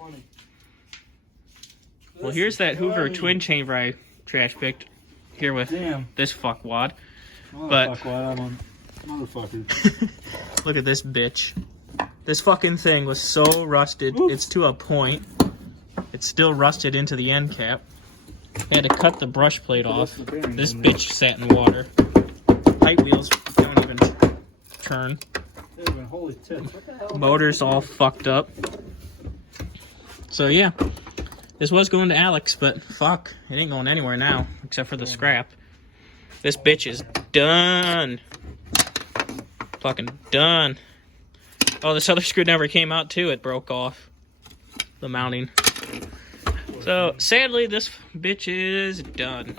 funny. Well, here's that Hoover twin chamber I trash picked here with this fuckwad. But Fuckwad, I'm a motherfucker. look at this bitch. This fucking thing was so rusted. Oof. It's to a point. It's still rusted into the end cap. I had to cut the brush plate off. This bitch sat in water. Pipe wheels don't even turn. Holy tits. What the hell? Motor's all fucked up. So yeah, this was going to Alex, but fuck, it ain't going anywhere now, except for the scrap. This bitch is done. Fucking done. Oh, this other screw never came out too. It broke off the mounting. So sadly, this bitch is done.